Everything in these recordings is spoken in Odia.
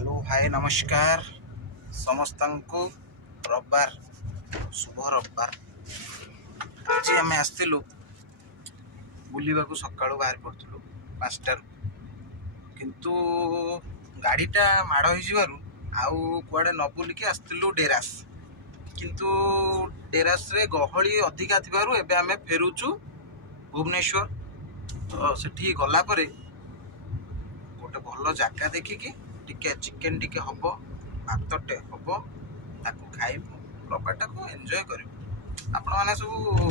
हेलो हाय नमस्कार समस्त को रविवार शुभ रविवार आज आम आसलु बुलवा सका बाहर पड़ू 5टार किंतु गाड़ीटा माड़ हो कुआड़े न बुलिकी आसलु डेरास किंतु डेरास रे गहली अधिका थिबारु एबे आमे फेरुचु भुवनेश्वर तो सेठी गला परे गोटे भल जगह देखिकी टिके चिकेन टिके हम भातटे हम ताकू खाइबू रविवार को एंजॉय करूँ आपण मैंने सब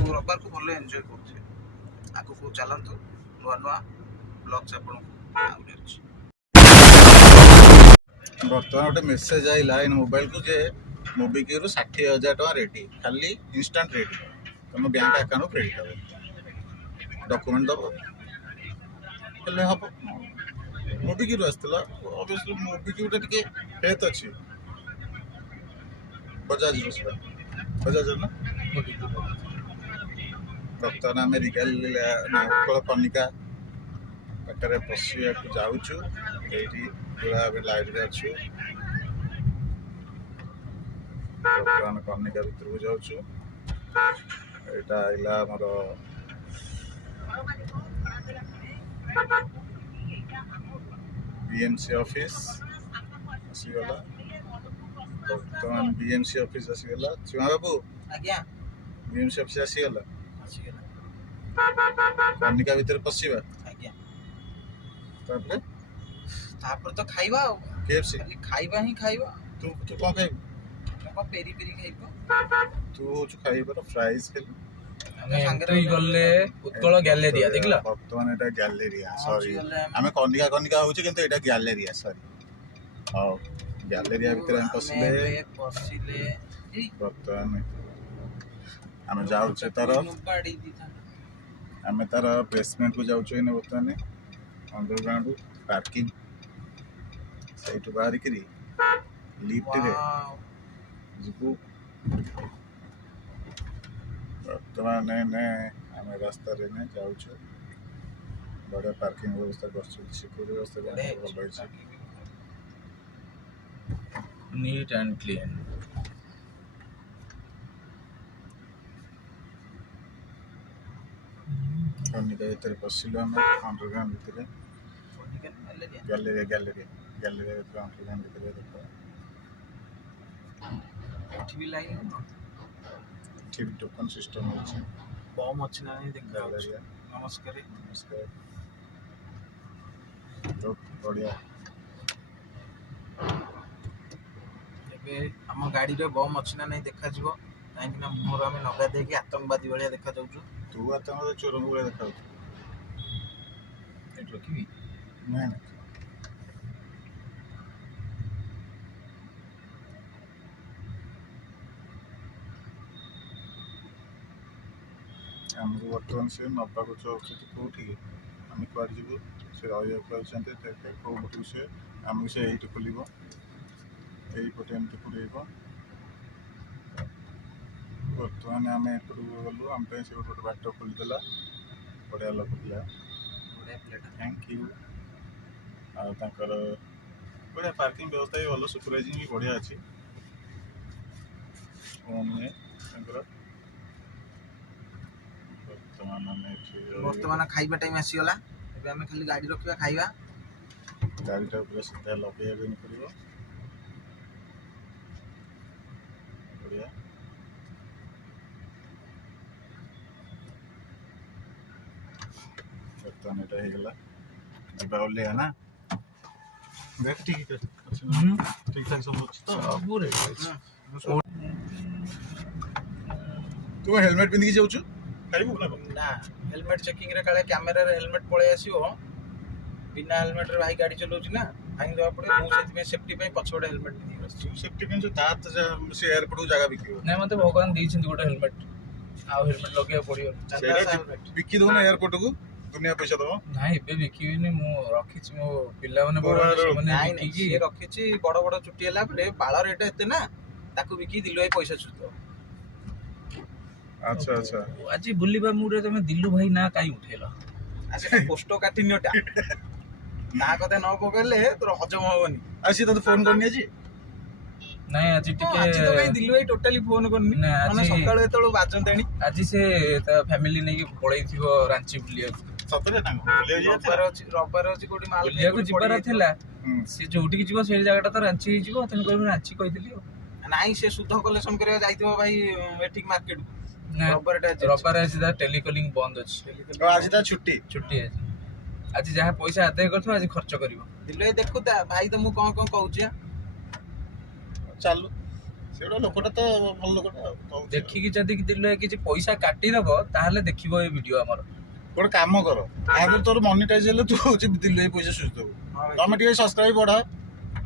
रविवार को भल एंजॉय करुवे आगू चलतु नुआ नुआ ब्लग्स आपको बर्तमान गोटे मेसेज आइला इन मोबाइल को जे मोबिक्विक 60,000 टका रेडी खाली इंस्टांट रेडी तुम बैंक अकाउंट क्रेडिट हम डॉक्यूमेंट दब हेल्ले हम मोबिक्विक आसला ऑब्वियसली मोबिक्विक टिके फेथ अच्छी बजाज रो बजाज ना बर्तमान आम रिगाल उत्कल कनिका पाखे बसिया जाऊँ ये पूरा लाइट रे अच्छु बर्तमान कनिका भितर को जाऊँ यहाँ आइला आमर बीएमसी ऑफिस आसीगला बर्तमान बीएमसी ऑफिस आसीगला चुआ बाबू आज्ञा बीएमसी ऑफिस आसीगला कनिका भितर पशिबा आज्ञा तापर तापर तो खाइबा केएफसी खाइबा ही खाइबा तू तू कौन खाइब को पेरी पेरी खाइबा तू जो खाइबर फ्राइज खेल संगे गले उत्कल गैलेरिया देखला बर्तमान एटा गैलेरिया सॉरी हमें कनिका कनिका होचे किंतु एटा गैलेरिया सॉरी हां गैलेरिया भीतर हम पसिले बर्तमान हमें जाऊ छे तरफ हमें तार बेसमेंट को जाऊ छे ने बर्तमान अंडरग्राउंड पार्किंग सही बाहर करी लिफ्ट रे जीवु बर्तमान ने आम रास्ता रे ने जाऊ बड़ा पार्किंग व्यवस्था कर सिक्योरिटी व्यवस्था भल नीट एंड क्लीन कनिका भीतर पशिलु आम अंडरग्राउंड भीतर गैलेरिया गैलेरिया गैलेरिया भीतर अंडरग्राउंड भीतर देखो टीवी लाइन ठीक टोकन सिस्टम होची बम अछि ना नहीं देखा गैलेरिया नमस्कार नमस्कार तो बढ़िया एबे हम गाड़ी रे बम अछि ना नहीं देखा जीवो काहे कि ना मोर हम नगा देके आतंकवादी वालिया देखा जाउछु तू आतंकवादी चोर गुला देखा एट रखिबी नहीं आमको बर्तमान से नबा को चाहते कौटी आम कौन जीव से रही कौटू से आमको से ये खोल यहीपटे एमती पुरेब बर्तमान आम एपट गलु आम से गोटे बाट खोलीदेला बढ़िया लोक पिला थैंक यू आर बढ़िया पार्किंग व्यवस्था भी भल सुपरवाइजिंग भी बढ़िया अच्छी वर्तमान खाइबा टाइम आसीगला एबे हमें खाली गाड़ी रखिबा खाइबा गाड़ीटा पूरा सीधा लगे नहीं पड़ो बढ़िया बर्तमान एटा हेगला जीवा ओले ना बैग ठीक ठाक सब अच्छी तो सब रे तू हेलमेट पिंधि जाऊछु खाइबू ना हेलमेट चेकिंग रे काले कैमरा रे हेलमेट पळे आसीओ बिना हेलमेट रे भाई गाड़ी चलाउछि ना भाई देवा पड़े मु सेति में सेफ्टी पे पछोडे हेलमेट पिंधि बसछु सेफ्टी पिन जो तात से एयरपोर्ट को जगह बिकियो नहीं मते भगवान दैछिन गोटे हेलमेट आ हेलमेट लगे पड़ियो सेटा बिकी दो ना एयरपोर्ट को दुनिया पैसा दो नाही बे बिकिबिनी मु रखिछि मो पिल्ला माने बड़ माने बिकी के रखिछि बड़ बड़ चुटी हला परे बाळ रेट एते ना ताकू बिकी दिलो ए पैसा छुतो अच्छा अच्छा आज बुलिबा मुरे तमे दिल्लू भाई ना काई उठेला अच्छा पोस्टो काटिनियोटा ତା କଥା ନ ପକେଇଲେ ତୋର ହଜମ ହବନି। ଆଉ ସିଏ ତତେ ଫୋନ କରିନି ଆଜି? ନାଇଁ ଆଜି ଟିକେ ଆଜି ତ କାଇଁ ଦିଲୁ ଭାଇ ଟୋଟାଲି ଫୋନ କରିନି। ନା, ମାନେ ଆଜି- ସକାଳୁ ଏତେବେଳୁ ବାଜନ୍ତାଣି। ଆଜି ସେ ତା ଫ୍ୟାମିଲି ନେଇକି ପଳେଇଥିବ ରାଞ୍ଚି ବୁଲିବାକୁ। ସତରେ ତାଙ୍କ ରବିବାର ଅଛି କୋଉଠି ମାଲ ବୁଲିବାକୁ ଯିବାର ଥିଲା। ହୁଁ। ସେ ଯୋଉଠିକି ଯିବ ସେଇ ଜାଗାଟା ତ ରାଞ୍ଚି ହେଇଯିବ, ତେଣୁ କରି ମୁଁ ରାଞ୍ଚି କହିଥିଲି ଆଉ। ନାଇଁ ସେ ସୁଧ କଲେକ୍ସନ କରିବାକୁ ଯାଇଥିବ ଭାଇ ଏଠିକି ମାର୍କେଟ କୁ। ନା, ରବିବାରଟା ଆଜି ରବିବାର ଆଜି ତା ଟେଲିକଲିଂ ବନ୍ଦ ଅଛି। ଆଜି ତା ଛୁଟି। ଛୁଟି ଆଜି। ଆଜି ଯାହା ପଇସା ଆଦାୟ କରିଥିବ ଆଜି ଖର୍ଚ୍ଚ କରିବ। ଦିଲୁ ଭାଇ ଦେଖୁ ତା ଭାଇ ତ ମୁଁ କଣ କହୁଛି ଚାଲୁ, ସେ ଗୋଟେ ଲୋକଟା ତ ଭଲ ଲୋକଟା ଆଉ କହୁଛି ଆଉ। ଦେଖିକି ଯଦି ଦିଲୁ ଭାଇ କିଛି ପଇସା କାଟିଦବ ତାହେଲେ ଦେଖିବ ଏଇ ଭିଡିଓ ଆମର। ଗୋଟେ କାମ କର, ଆଗରେ ତୋର ମନିଟାଇଜ ହେଲେ ତୁ ହଉଛି ଦିଲୁ ଭାଇ ପଇସା ସୁଝି ଦବୁ। ତମେ ଟିକେ ସବସ୍କ୍ରାଇବ ବଢାଅ।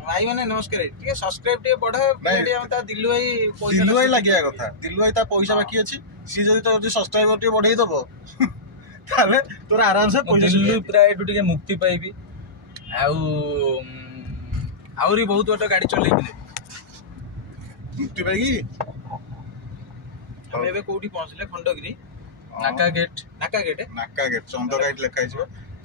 ଭାଇ ମାନେ ନମସ୍କାର, ଟିକେ ସବସ୍କ୍ରାଇବ ଟିକେ ବଢାଅ। ନାଇଁ, ଟିକେ ଆମେ ତା ଦିଲୁ ଭାଇ ଦିଲୁ ଭାଇ ଲାଗିବା କଥା। ଦିଲୁ ଭାଇ ତା ପଇସା ବାକି ଅଛି, ସିଏ ଯଦି ତୋର ସବସ୍କ୍ରାଇବର ଟିକେ ବଢେଇ ଦବ ତାହେଲେ ତୋର ଆରାମସେ ମୁଁ ପଇସା ଦିଲ୍ଲୀ ସୁଝି ପ୍ରାୟ ଏଠୁ ଟିକେ ମୁକ୍ତି ପାଇବି। ଆଉ ଆହୁରି ବହୁତ ବାଟ ଗାଡି ଚଲେଇଥିଲେ। ମୁକ୍ତି ପାଇକି ଆମେ ଏବେ କୋଉଠି ପହଞ୍ଚିଲେ? ଖଣ୍ଡଗିରି ନାକା ଗେଟ୍। ନାକା ଗେଟ୍। ନାକା ଗେଟ୍, ଚନ୍ଦକା ଏଠି ଲେଖା ହେଇଯିବ।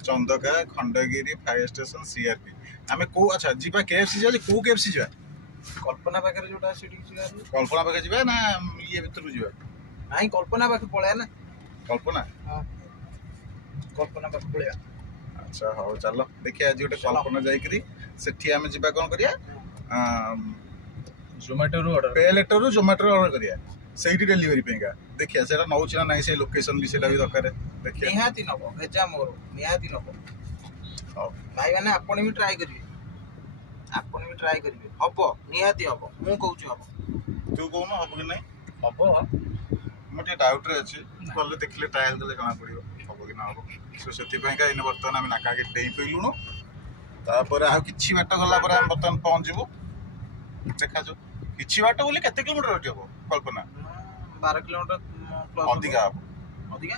Chandaka, Khandagiri, fire station, CRP. ଆମେ କୋଉ ଆଚ୍ଛା ଯିବା କେଏଫସି ଯିବା ଯେ କୋଉ କେଏଫସି ଯିବା? କଳ୍ପନା ପାଖରେ ଯୋଉଟା ସେଠିକି ଯିବା। କଳ୍ପନା ପାଖେ ଯିବା ନା ଇଏ ଭିତରକୁ ଯିବା? ନାଇଁ କଳ୍ପନା ପାଖେ ପଳେଇବା ନା। କଳ୍ପନା? ହଁ କଳ୍ପନା ପାଖେ ପଳେଇବା। ଆଚ୍ଛା ହଉ ଚାଲ ଦେଖିବା ଆଜି ଗୋଟେ କଳ୍ପନା ଯାଇକିରି ସେଠି ଆମେ ଯିବା କଣ କରିବା, ଜୋମାଟୋରୁ ଅର୍ଡର। ପେ ଲେଟରରୁ ଜୋମାଟୋରୁ ଅର୍ଡର କରିବା, ସେଇଠି ଡେଲିଭରି ପାଇଁକା। ଦେଖିବା ସେଇଟା ନଉଛି ନା ନାହିଁ, ସେଇ ଲୋକେସନ ବି ସେଇଟା ବି ଦରକାର। ଦେଖିବା ନିହାତି ନବ, ଭେଜା ମୋର ନିହାତି ନବ। ହଉ ଭାଇ ମାନେ ଆପଣ ବି ଟ୍ରାଏ କରିବେ, ଆପଣ ବି ଟ୍ରାଏ କରିବେ। ହବ, ନିହାତି ହବ, ମୁଁ କହୁଛି ହବ। ତୁ କହୁନୁ ହବ କି ନାହିଁ? ହବ। ମୁଁ ଟିକେ ଡାଉଟରେ ଅଛି, ଗଲେ ଦେଖିଲେ ଟ୍ରାଏଲ ଦେଲେ ଜଣା ପଡିବ ହବ କି ନା ହବ। ସେଥିପାଇଁକା ଏଇନେ ବର୍ତ୍ତମାନ ଆମେ ନାକା ଗେଟ୍ ଡେଇଁ ପଇଲୁଣୁ। ତାପରେ ଆଉ କିଛି ବାଟ ଗଲା ପରେ ଆମେ ବର୍ତ୍ତମାନ ପହଞ୍ଚିବୁ। ଦେଖାଯାଉ କିଛି ବାଟ ବୋଲି କେତେ କିଲୋମିଟର ଏଠି ହବ କଳ୍ପନା? 12 କିଲୋମିଟର ଅଧିକା ହବ। ଅଧିକା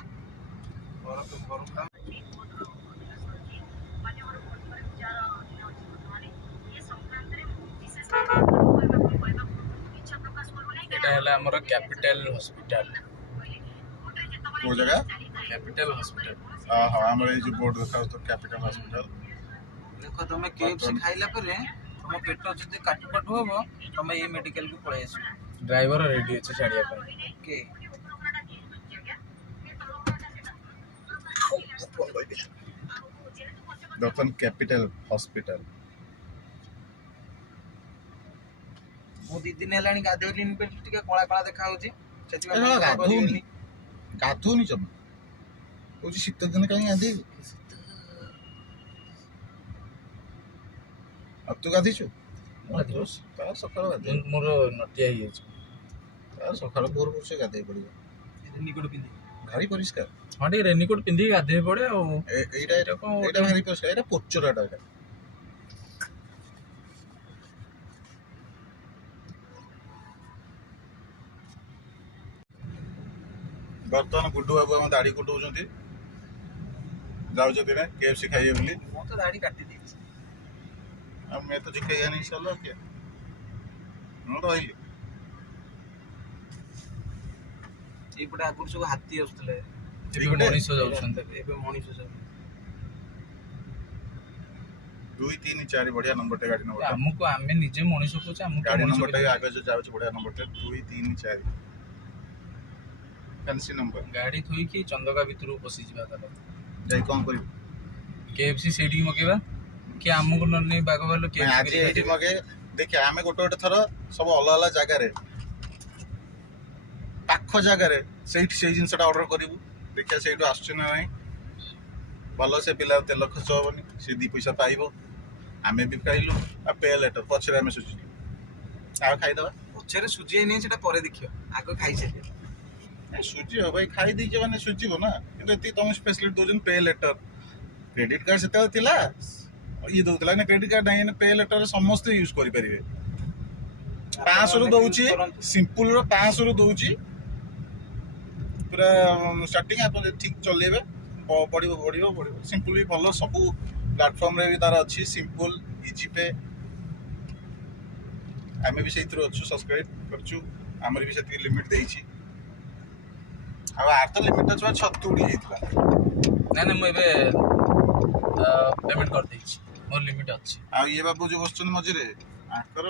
ଏଟା ହେଲା ଆମର କ୍ୟାପିଟାଲ ହସ୍ପିଟାଲ। କୋଉ ଜାଗା? Capital hospital. ହଁ ହଁ, ଆମର ଏଇ ଯୋଉ ବୋର୍ଡ ଦେଖାଯାଉଛି ତ କ୍ୟାପିଟାଲ ହସ୍ପିଟାଲ। ଦେଖ, ତମେ କେଏଫସି ଖାଇଲା ପରେ ତମ ପେଟ ଯଦି କାଟୁ କାଟୁ ହବ, ତମେ ଏଇ ମେଡିକାଲକୁ ପଳେଇ ଆସିବ। ଡ୍ରାଇଭର ରେଡି ଅଛି ଛାଡିବା ପାଇଁ। ଓକେ। ବର୍ତ୍ତମାନ କ୍ୟାପିଟାଲ ହସ୍ପିଟାଲ। ମୁଁ 2 ଦିନ ହେଲାଣି ଗାଧେଇଲିନି, ଟିକେ କଳା କଳା ଦେଖା ହଉଛି। ଗାଧଉନି ଗାଧଉନି ଜମା, କହୁଛି ଶୀତ ଦିନ କାହିଁ ଗାଧେଇବି। ଆଉ ତୁ ଗାଧେଇଛୁ? ତାର ସକାଳ ଗାଧେଇ, ମୋର ନଟିଆ ହେଇଯାଇଛି। ତାର ସକାଳ ଭୋର ଭୋର ସେ ଗାଧେଇ ପଡିବ, ରେନିକୋଟ ପିନ୍ଧି। ଭାରି ପରିଷ୍କାର। ହଁ ଟିକେ ରେନିକୋଟ ପିନ୍ଧିକି ଗାଧେଇ ପଡେ ଆଉ। ଏଇଟା କଣ ଏଇଟା ଭାରି ପରିଷ୍କାର, ଏଇଟା ପୋଚରାଟା ଏଇଟା। ବର୍ତ୍ତମାନ ଗୁଡୁ ବାବୁ ଆମ ଦାଢି କୁଟଉଛନ୍ତି, ଯାଉଛନ୍ତି ନା କେଏଫସି ଖାଇବେ ବୋଲି। ମୁଁ ତ ଦାଢି କାଟି ଦେଇଛି। अब मैं तो झुकेगा नहीं साला क्या, ମୁଁ ରହିଲି। ଏଇପଟେ ଆଗରୁ ସବୁ ହାତୀ ଆସୁଥିଲେ, ଏବେ ମଣିଷ ଯାଉଛନ୍ତି। ଏବେ ମଣିଷ ଯାଉଛନ୍ତି। 2 3 4 ବଢିଆ ନମ୍ବରଟେ ଗାଡି ନମ୍ବରଟା। ଆମକୁ ଆମେ ନିଜେ ମଣିଷ କହୁଛେ, ଆମକୁ ଗାଡି ମଣିଷ ନମ୍ବରଟା କହୁଛେ। ଆଗ ଯୋଉ ଯାଉଛି ବଢିଆ ନମ୍ବରଟେ 2 3 4 ଫ୍ୟାନ୍ସି ନମ୍ବର। ଗାଡି ଥୋଇକି ଚନ୍ଦକା ଭିତରକୁ ପଶିଯିବା ତାହେଲେ। ଯାଇ କଣ କରିବୁ? କେଏଫସି ସେଇଠିକି ମଗେଇବା କି ଆମକୁ ନ ନେଇ ବାଘ ଭାଲୁ ଆଜି ଏଇଠି ମଗେ ଦେଖିଆ, ଆମେ ଗୋଟେ ଗୋଟେ ଥର ସବୁ ଅଲଗା ଅଲଗା ଜାଗାରେ ପାଖ ଜାଗାରେ ସେଇଠି ସେଇ ଜିନିଷଟା ଅର୍ଡର କରିବୁ, ଦେଖିଆ ସେଇଠୁ ଆସୁଛି ନା ନାହିଁ। ଭଲ, ସେ ପିଲା ତେଲ ଖର୍ଚ୍ଚ ହବନି, ସେ 2 ପଇସା ପାଇବ, ଆମେ ବି ପାଇଲୁ। ଆଉ ପେ ଲେଟର ପଛରେ ଆମେ ସୁଝିଲୁ, ଆଉ ଖାଇଦବା। ପଛରେ ସୁଜି ହେଇନି, ସେଟା ପରେ ଦେଖିବ, ଆଗ ଖାଇସାରିବ। ସୁଝିବ ଭାଇ, ଖାଇ ଦେଇଛ ମାନେ ସୁଝିବ ନା। କିନ୍ତୁ ଏତିକି ତମକୁ ସ୍ପେଶାଲିଟି ଦଉଛନ୍ତି ପେ ଲେଟର। କ୍ରେଡିଟ୍ କାର୍ଡ ସେତେବେଳେ ଥିଲା, ଇଏ ଦଉଥିଲା ନା କ୍ରେଡିଟ୍ କାର୍ଡ ନାହିଁ, ପେ ଲେଟର ସମସ୍ତେ ୟୁଜ କରିପାରିବେ। 500 ରୁ ଦଉଛି, ସିମ୍ପୁଲ ର 500 ରୁ ଦଉଛି ପୁରା ଷ୍ଟାର୍ଟିଂ। ଆପଣ ଯଦି ଠିକ ଚଲେଇବେ ବଢିବ ବଢିବ ବଢିବ। ସିମ୍ପୁଲ ବି ଭଲ, ସବୁ ପ୍ଲାଟଫର୍ମରେ ବି ତାର ଅଛି। ସିମ୍ପୁଲ, ଇଜି ପେ, ଆମେ ବି ସେଇଥିରୁ ଅଛୁ, ସବସ୍କ୍ରାଇବ କରୁଛୁ, ଆମର ବି ସେତିକି ଲିମିଟ ଦେଇଛି। ଆଉ ଆର ତ ଲିମିଟ ଅଛି, ଛତୁ ଉଡି ଯାଇଥିଲା। ନାଇଁ ମୁଁ ଏବେ ପେମେଣ୍ଟ କରିଦେଇଛି। ମୋର ଲିମିଟ୍ ଅଛି। ଆଉ ଇଏ ବାବୁ ଯୋଉ ବସୁଛନ୍ତି ମଝିରେ ଆଙ୍କର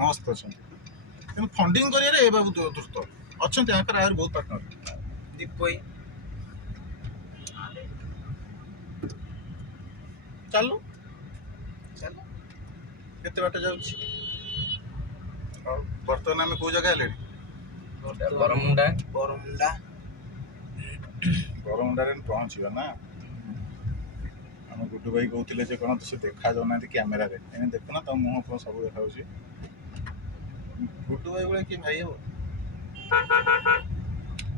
ମସ୍ତ ଅଛନ୍ତି, କିନ୍ତୁ ଫଣ୍ଡିଂ କରିବାରେ ଏ ବାବୁ ଦ୍ରୁତ ଅଛନ୍ତି। ଆଙ୍କର ଆହୁରି ବହୁତ ପାର୍ଟନର। ଦୀପ ଭାଇ ଚାଲୁ ଚାଲ କେତେ ବାଟ ଯାଉଛି। ଆଉ ବର୍ତ୍ତମାନ ଆମେ କୋଉ ଜାଗା ହେଲେଣି? ବରମୁଣ୍ଡା। ବରମୁଣ୍ଡା ବରମୁଣ୍ଡାରେ ପହଞ୍ଚିବା ନା। ଆମ ଗୁଡୁ ଭାଇ କହୁଥିଲେ ଯେ କ'ଣ ସେ ଦେଖା ଯାଉନାହାନ୍ତି କ୍ୟାମେରାରେ, ଏମିତି ଦେଖୁନ ତମ ମୁହଁ ଫୁହଁ ସବୁ ଦେଖାଯାଉଛି। ଗୁଡୁ ଭାଇ ଭଳିଆ କିଏ ଭାଇ ହବ?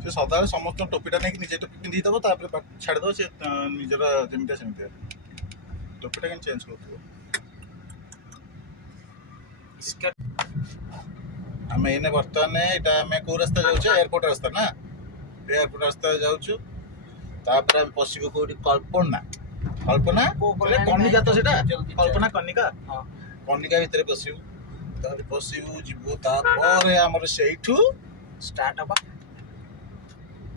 ସେ ସଦାବେଳେ ସମସ୍ତଙ୍କ ଟୋପିଟା ନେଇକି ନିଜେ ଟୋପି ପିନ୍ଧିକି ଦେବ, ତାପରେ ଛାଡ଼ିଦେବ। ସେ ନିଜର ଯେମିତିଆ ସେମିତିଆ ଟୋପିଟା କେମିତି ଚେଞ୍ଜ କରୁଥିବ। ଆମେ ଏଇନେ ବର୍ତ୍ତମାନ ଏଇଟା ଆମେ କୋଉ ରାସ୍ତା ଯାଉଛେ? ଏୟାରପୋର୍ଟ ରାସ୍ତା ନା। ଏୟାରପୋର୍ଟ ରାସ୍ତାରେ ଯାଉଛୁ। ତାପରେ ଆମେ ପଶିବୁ କୋଉଠି? କଳ୍ପନା। କଳ୍ପନା କନିକା ତ ସେଇଟା କଳ୍ପନା କନିକା। କନିକା ଭିତରେ ପଶିବୁ। ତାପରେ ପଶିବୁ ଯିବୁ, ତାପରେ ଆମର ସେଇଠୁ ଷ୍ଟାର୍ଟ ହବା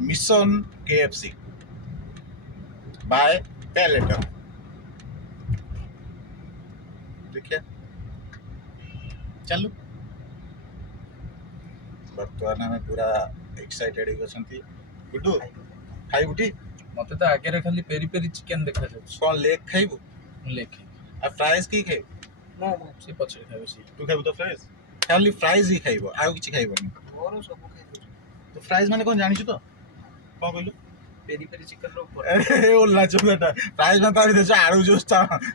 ମିଶନ KFC ବାय ପ୍ୟାଲେଟର। ଦେଖିଆ ଚାଲୁ। ବର୍ତ୍ତମାନ ଆମେ ପୁରା ଏକ୍ସାଇଟେଡ ହେଇକି ଅଛନ୍ତି। ଗୁଡୁ ଖାଇବୁ ଟି? ମତେ ତ ଆଗରେ ଖାଲି ପେରି ପେରି ଚିକେନ ଦେଖାଯାଉଛି। କ'ଣ ଲେଗ୍ ଖାଇବୁ? ମୁଁ ଲେଖେ ଆଉ ଫ୍ରାଇଜ୍ କି ଖାଇବୁ? ସେ ପଛରେ ଖାଇବ ସେ। ତୁ ଖାଇବୁ ତ ଫ୍ରାଇଜ୍? ଖାଲି ଫ୍ରାଇଜ୍ ହିଁ ଖାଇବ, ଆଉ କିଛି ଖାଇବନି। ମୋର ସବୁ ଖାଇଦଉଛି। ତ ଫ୍ରାଇଜ୍ ମାନେ କ'ଣ ଜାଣିଛୁ ତ? କ'ଣ କହିଲୁ? ପେରି ପେରି ଚିକେନ ଓଲା ଚୋଟା ପ୍ରାଇସ୍ ମାନେ ତା ଭିତରେ ଆଳୁ ଯୋଉ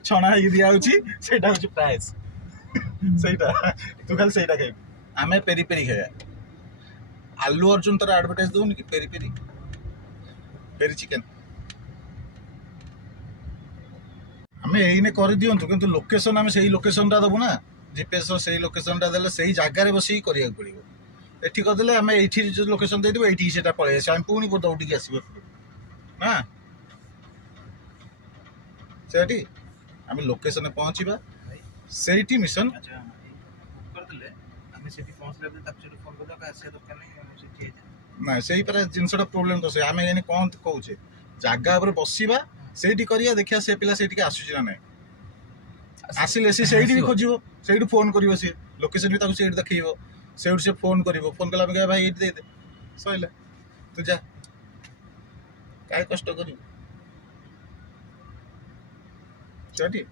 ଛଣା ହେଇକି ଦିଆହଉଛି ସେଇଟା ହଉଛି ପ୍ରାଇସ୍। ସେଇଟା ତୁ ଖାଲି ସେଇଟା ଖାଇବୁ, ଆମେ ପେରି ପେରି ଖାଇବା। ଆଲୁ ଅର୍ଜୁନ ତାର ଆଡଭର୍ଟାଇଜ ଦଉନି କି ପେରି ପେରି ପେରି ଚିକେନ। ଆମେ ଏଇନେ କରିଦିଅନ୍ତୁ, କିନ୍ତୁ ଲୋକେସନ ଆମେ ସେଇ ଲୋକେସନଟା ଦେବୁ ନା। ଜିପିଏସ୍ ସେଇ ଲୋକେସନଟା ଦେଲେ ସେଇ ଜାଗାରେ ବସିକି କରିବାକୁ ପଡ଼ିବ। ଏଠି କରିଦେଲେ ଆମେ ଏଇଠି ଯୋଉ ଲୋକେସନ ଦେଇଦେବୁ ଏଇଠିକି ସେଟା ପଳେଇ ଆସିବ, ଆମେ ପୁଣି ଦୌଡ଼ିକି ଆସିବ ନା। ସେଠି ଆମେ ଲୋକେସନରେ ପହଞ୍ଚିବା, ସେଇଠି ମିଶନ କରିଦେଲେ ଆମେ ସେଠି ପହଞ୍ଚିଲା ପରେ ତାକୁ ସେଠି ଫୋନ କରିଦେବା ଆସିବା ଦରକାର ନାହିଁ, ଆମେ ସେଠି ନା। ସେଇ ପରା ଜିନିଷଟା ପ୍ରୋବ୍ଲେମ ତ। ସେ ଆମେ ଏଇନେ କ'ଣ କହୁଛେ, ଜାଗା ଉପରେ ବସିବା, ସେଇଠି କରିବା, ଦେଖିବା ସେ ପିଲା ସେଇଠିକି ଆସୁଛି ନା ନାହିଁ। ଆସିଲେ ସେ ସେଇଠି ବି ଖୋଜିବ, ସେଇଠୁ ଫୋନ କରିବ, ସିଏ ଲୋକେସନ ବି ତାକୁ ସେଇଠି ଦେଖେଇବ। ସେଇଠୁ ସେ ଫୋନ କରିବ, ଫୋନ କଲା ଆମେ ଭାଇ ଏଇଠି ଦେଇଦେ, ସଇଲା ତୁ ଯା, କାହିଁ କଷ୍ଟ କରିବୁ। ସେଠି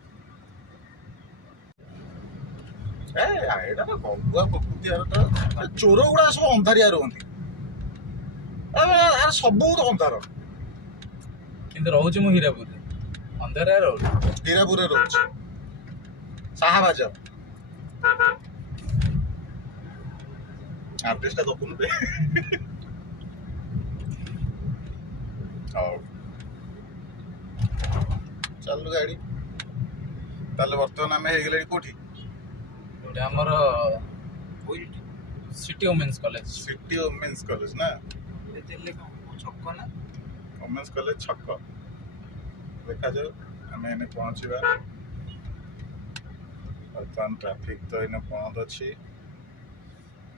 ଏଇଟା ଗବୁଆ ପ୍ରକୃତି। ଚୋର ଗୁଡା ସବୁ ଅନ୍ଧାରିଆ ରୁହନ୍ତି, ସବୁ ଅନ୍ଧାର। କିନ୍ତୁ ରହୁଛି ମୁଁ ହୀରାପୁରରେ, ଅନ୍ଧାରରେ ରହୁଛି। ହୀରାପୁରରେ ରହୁଛି ସାହାବାଜ। ଆଡ୍ରେସଟା ଦବୁନୁ ବେ। ହଉ ଚାଲୁ ଗାଡି। ତାହେଲେ ବର୍ତ୍ତମାନ ଆମେ ହେଇଗଲେଣି କୋଉଠି? ଏଇଟା ଆମର city women's college. City women's college ନା, ଛକ ନା ଓମେନ୍ସ କଲେଜ ଛକ। ଦେଖାଯାଉ, ଆମେ ଏନେ ପହଞ୍ଚିବା। ବର୍ତ୍ତମାନ ଟ୍ରାଫିକ ତ ଏଇନେ ବନ୍ଦ ଅଛି।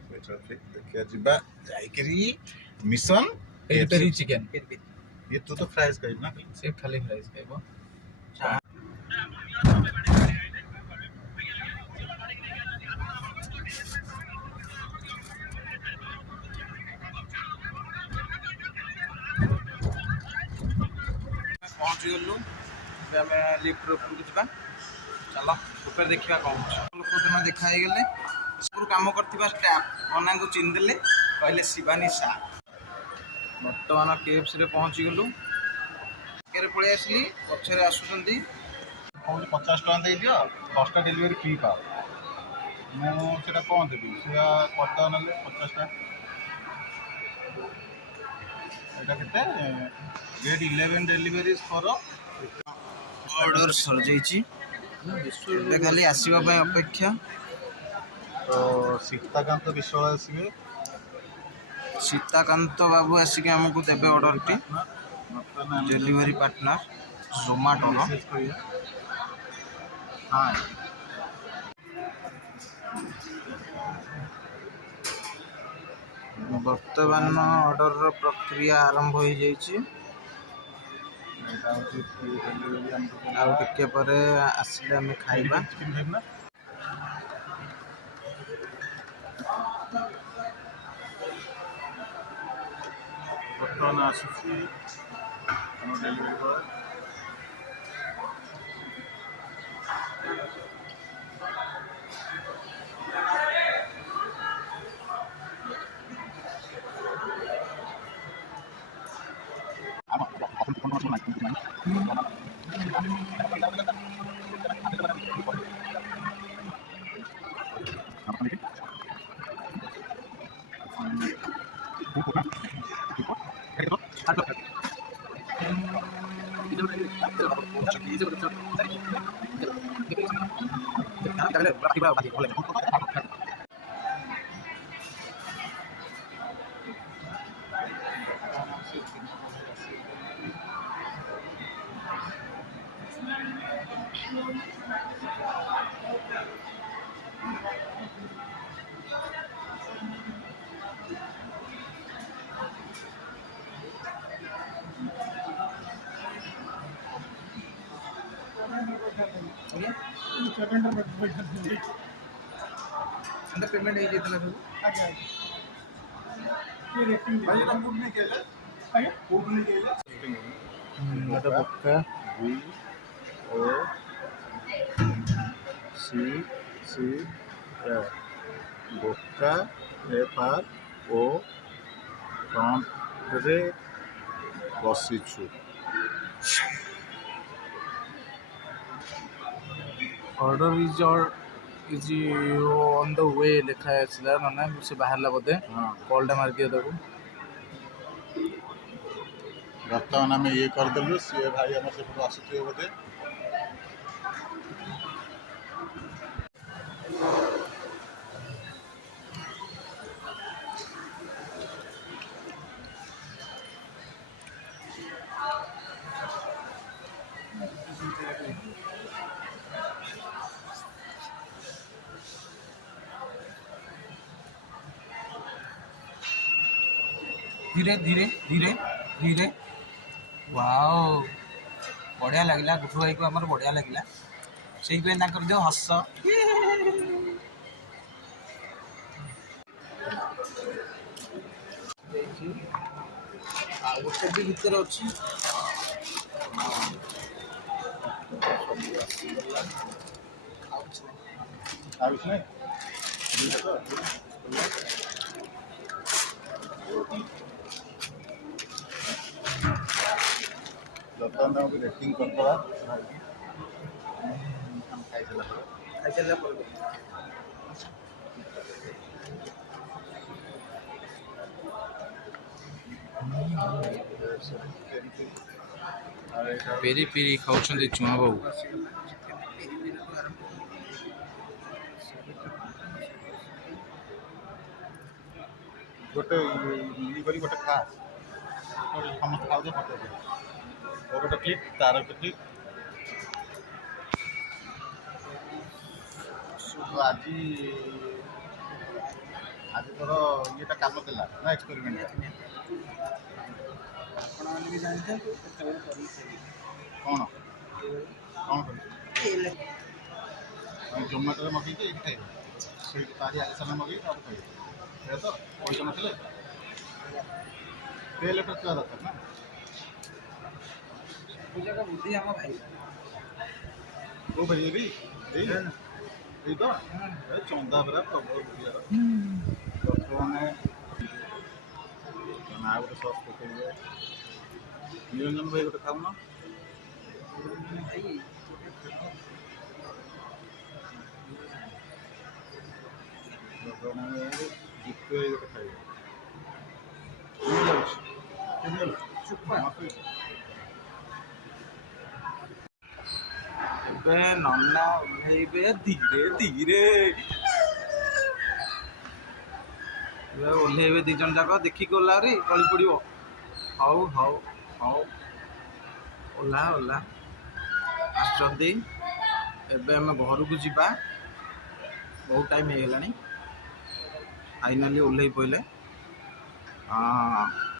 ସେଇ ଟ୍ରାଫିକ ଦେଖିବା, ଯିବା ଯାଇକିରି ମିଶନ ପେରି ପେରି ଚିକେନ। ଇଏ ତୁ ତ ଫ୍ରାଇଜ୍ ଖାଇବୁ ନା? ସେ ଖାଲି ଫ୍ରାଇଜ ଖାଇବ। ପହଞ୍ଚିଗଲୁ, ଏବେ ଆମେ ଲିଫ୍ଟ ଉପରକୁ ଯିବା। ଚାଲ ଉପରେ ଦେଖିବା କ'ଣ ହେଉଛି। ଲୋକ ଦିନ ଦେଖା ହେଇଗଲେ, ସବୁରୁ କାମ କରିଥିବା ଷ୍ଟାଫ୍ ଅନାଙ୍କୁ ଚିହ୍ନିଦେଲେ, କହିଲେ ଶିବାନୀ ସା। ବର୍ତ୍ତମାନ KFCରେ ପହଞ୍ଚିଗଲୁ, ଆଗରେ ପଳେଇ ଆସିଲି, ପଛରେ ଆସୁଛନ୍ତି। କହୁଛି 50 ଟଙ୍କା ଦେଇଦିଅ, 10ଟା ଡେଲିଭରି ଫ୍ରି ପାଅ। ମୁଁ ସେଟା କ'ଣ ଦେବି? ସେଟା କରିଦେବା ନହେଲେ 50 ଟଙ୍କା। ଏଇଟା କେତେ? ଗେଟ୍ 11 ଡେଲିଭରିଜ୍ ଫର। ଅର୍ଡ଼ର ସରିଯାଇଛି, ଏବେ ଖାଲି ଆସିବା ପାଇଁ ଅପେକ୍ଷା। ତ ସୀତାକାନ୍ତ ବିଶ୍ୱାଳ ଆସିବେ। ସୀତାକାନ୍ତ ବାବୁ ଆସିକି ଆମକୁ ଦେବେ ଅର୍ଡ଼ରଟି। ଡେଲିଭରି ପାର୍ଟନର ଜୋମାଟୋର। ହଁ, ବର୍ତ୍ତମାନ ଅର୍ଡ଼ରର ପ୍ରକ୍ରିୟା ଆରମ୍ଭ ହୋଇଯାଇଛି। ଏଇଟା ହେଉଛି ଫ୍ରି ଡେଲିଭରି ଆମକୁ ଆଉ ଟିକେ ପରେ ଆସିଲେ ଆମେ ଖାଇବା। ଚିକେନ୍ ଖାଇବୁ ନା? ବର୍ତ୍ତମାନ ଆସୁଛି ଆମ ଡେଲିଭରି ବୟ। पेमेंट ହେଇଯାଇଥିଲା ସବୁ। ଗୋଟେ ବକା ବୋକା FRO ଫ୍ରଣ୍ଟରେ ବସିଛୁ। Order is on the way ଲେଖା ଆସିଲା ମାନେ ସେ ବାହାରିଲା ବୋଧେ। ହଁ, କଲ୍ଟା ମାରିଦିଅ ତାକୁ। ବର୍ତ୍ତମାନ ଆମେ ଇଏ କରିଦେଲୁ, ସିଏ ଭାଇ ଆମର ସେପଟୁ ଆସୁଥିବେ ବୋଧେ। ଧୀରେ ଧୀରେ ଧୀରେ ଧୀରେ। ୱାଓ, ବଢ଼ିଆ ଲାଗିଲା। ଗୁଡୁ ଭାଇକୁ ଆମର ବଢ଼ିଆ ଲାଗିଲା, ସେଇଥିପାଇଁ ତାଙ୍କର ଯେଉଁ ହସ। ଆଉ ଗୋଟେ ବି ଭିତରେ ଅଛି। ଆଉ କିଛି ନାହିଁ। ବର୍ତ୍ତମାନ ତାଙ୍କୁ ରେଟିଂ କରିଦେବା। ଖାଇସାରିଲା ପରେ ପେରି ପେରି ଖାଉଛନ୍ତି ଚୁଆ ବାବୁ। ଗୋଟେ ଇଏ କରି ଗୋଟେ ଖା, ସମସ୍ତେ ଖାଉଛେ ପକେଇ ଗୋଟେ କ୍ଲିପ୍, ତାର ଗୋଟେ କ୍ଲିପ୍। ଆଜି ତୋର ଇଏଟା କାମ ଦେଲା ନା ଏକ୍ସପେରିମେଣ୍ଟ? ଆପଣମାନେ ବି ଜାଣିଥାନ୍ତୁ କେତେବେଳେ କରିକି ଖାଇବେ। କ'ଣ କରିବି? ଜୋମାଟୋରେ ମଗେଇକି ଏଇଠି ଖାଇବେ, ସେଇଠି ତାରି ଆଲିସାନ ମଗେଇକି ତାପରେ ଖାଇବେ। ସେଇଆ ତ? ପଇସା ନଥିଲେ ପେ ଲେଟର୍ ଥିବା ଦରକାର ନା। ସବୁ ଜାଗା ବୁଦ୍ଧି ଆମ ଭାଇ। କୋଉ ଭାଇ ଏଇ ତ ଚନ୍ଦା ପରା ପ୍ରବଳ ବୁଝିବାର। ବର୍ତ୍ତମାନ ଆଉ ଗୋଟେ ସସ୍ ପକେଇବେ। ନିରଞ୍ଜନ ଭାଇ ଗୋଟେ ଖାଉନ। ବର୍ତ୍ତମାନ ଜିତୁ ଭାଇ ଗୋଟେ ଖାଇବେ। ଏବେ ନନା ଓହ୍ଲେଇବେ ଧୀରେ ଧୀରେ। ଏବେ ଓହ୍ଲେଇବେ 2 ଜଣ ଯାକ। ଦେଖିକି ଓହ୍ଲାରେ, ଗଳି ପଡ଼ିବ। ହଉ ହଉ ହଉ, ଓହ୍ଲା ଆସୁଛନ୍ତି। ଏବେ ଆମେ ଘରକୁ ଯିବା, ବହୁତ ଟାଇମ୍ ହେଇଗଲାଣି। ଫାଇନାଲି ଓହ୍ଲେଇ ପଡ଼ିଲେ। ହଁ।